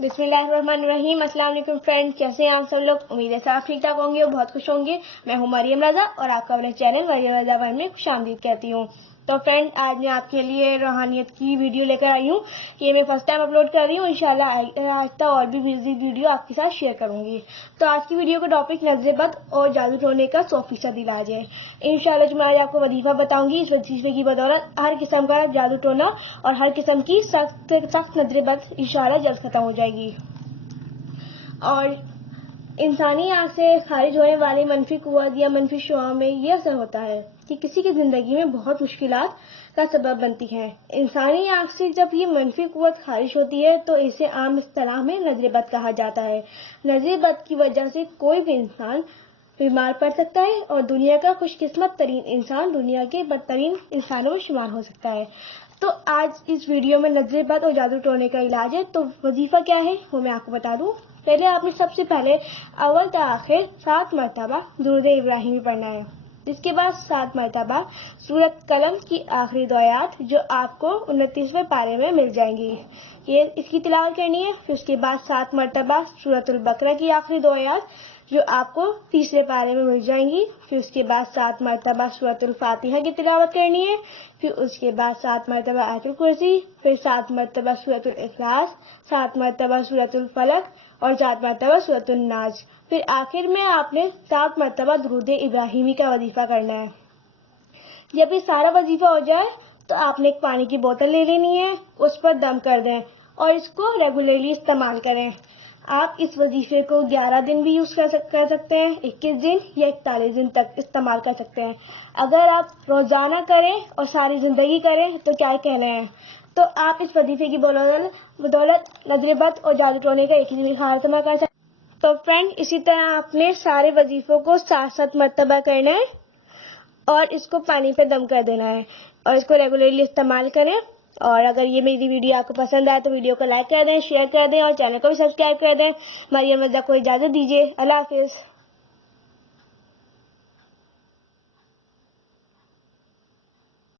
बिस्मिल्लाहिर्रहमानिर्रहीम। अस्सलाम वालेकुम फ्रेंड, कैसे हैं आप सब लोग। उम्मीद है सब ठीक ठाक होंगे और बहुत खुश होंगे। मैं हूं मरियम रजा और आपका अपने चैनल मरियम रजा वन में खुशामदीद कहती हूं। तो फ्रेंड, आज मैं आपके लिए रूहानियत की वीडियो लेकर आई हूं। ये मैं फर्स्ट टाइम अपलोड कर रही हूं। इंशाल्लाह आहिस्ता और भी वीडियो आपके साथ शेयर करूंगी। तो आज की वीडियो का टॉपिक नजर-ए-बद और जादू टोने का 100% इलाज है। इंशाल्लाह जो मैं आज आपको वजीफा बताऊंगी, इस वजीफे की बदौलत हर किस्म का जादू टोना और हर किस्म की सख्त नजर-ए-बद इंशाल्लाह जल्द खत्म हो जाएगी। और इंसानी आंख से खारिज होने वाली मनफी कुव्वत या मनफी शुआ में ये असर होता है कि किसी की जिंदगी में बहुत मुश्किलात का सबब बनती है। इंसानी आंख से जब ये मनफी कुव्वत खारिज होती है तो इसे आम इस्तिलाह में नजर-ए-बद कहा जाता है। नजर-ए-बद की वजह से कोई भी इंसान बीमार पड़ सकता है और दुनिया का खुशकिस्मत तरीन इंसान दुनिया के बदतरीन इंसानों में शुमार हो सकता है। तो आज इस वीडियो में नजर-ए-बद और जादू टोने का इलाज है। तो वजीफा क्या है वो मैं आपको बता दूं। पहले आपने सबसे पहले अव्वल से आखिर 7 मरतबा दुरूद इब्राहिमी पढ़ना है। जिसके बाद 7 मरतबा सूरत कलम की आखिरी दो आयत जो आपको 29वें पारे में मिल जाएंगी, ये इसकी तिलावत करनी है। फिर उसके बाद 7 मरतबा सूरतुल बकरा की आखिरी दो आयत जो आपको 30वें पारे में मिल जाएंगी। फिर उसके बाद 7 मरतबा सूरतुल फातिहा की तिलावत करनी है। फिर उसके बाद 7 मरतबा आयतुल कुर्सी, फिर 7 मरतबा सूरतुल इखलास, 7 मरतबा सूरतुल फलक और 7 मरतबा सूरतुल नाज। फिर आखिर में आपने 7 मरतबा दुरूद इब्राहिमी का वजीफा करना है। जब ये सारा वजीफा हो जाए तो आपने एक पानी की बोतल ले लेनी है, उस पर दम कर दें और इसको रेगुलरली इस्तेमाल करें। आप इस वजीफे को 11 दिन भी यूज कर सकते हैं, 21 दिन या 41 दिन तक इस्तेमाल कर सकते हैं। अगर आप रोजाना करें और सारी जिंदगी करें तो क्या कहना है। तो आप इस वजीफे की बदौलत नजर-ए-बद और जादू टोने का एक ही दिन खात्मा कर सकते हैं। तो फ्रेंड, इसी तरह आपने सारे वजीफों को 7-7 मरतबा करना है और इसको पानी पे दम कर देना है और इसको रेगुलरली इस्तेमाल करें। और अगर ये मेरी वीडियो आपको पसंद आए तो वीडियो को लाइक कर दें, शेयर कर दें और चैनल को भी सब्सक्राइब कर दें। मरियम रजा को इजाजत दीजिए। अल्लाह हाफिज।